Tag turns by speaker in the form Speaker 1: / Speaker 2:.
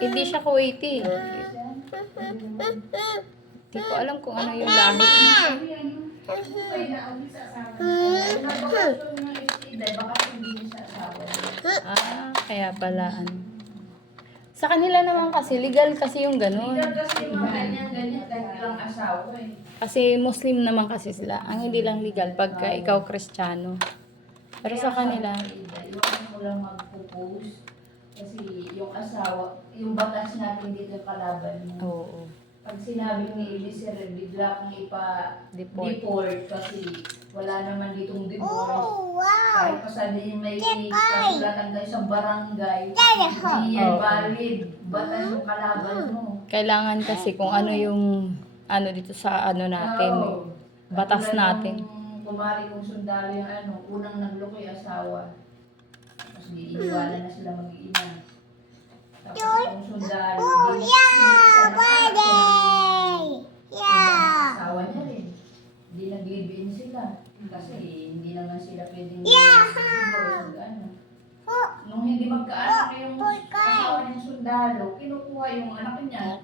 Speaker 1: Hindi siya Kuwaiti. Hindi ko alam kung ano yung lahi niya. Ah, kaya pala ano. Sa kanila naman kasi, legal kasi yung ganun. Kasi Muslim naman kasi sila. Ang hindi lang legal pagka ikaw Kristiyano. Pero sa kanila,
Speaker 2: Iwanan mo lang mag-propose. Kasi yung asawa, yung batas natin dito kalaban mo.
Speaker 1: oo.
Speaker 2: Pag sinabi ni Eliezer, bigla kang
Speaker 1: Deport.
Speaker 2: ipa-deport kasi wala naman ditong divorce. Kahit pa sabihin may kasulatan kayo sa barangay, hindi yan
Speaker 1: Oo.
Speaker 2: valid. Batas yung kalaban mo.
Speaker 1: Kailangan kasi kung ano yung ano dito sa ano natin.
Speaker 2: Oo.
Speaker 1: Batas
Speaker 2: Katulad
Speaker 1: natin.
Speaker 2: nung Kumari kong sundalo yung ano, unang nagloko yung asawa. Tapos iniiwanan na sila mag-iina. Tapos kung sundalo, hindi asawa niya rin. Hindi nag-live-in sila. Kasi hindi naman sila pwedeng divorce, ano. Nung hindi magkaanak yung asawa niyang sundalo, kinukuha yung anak niya.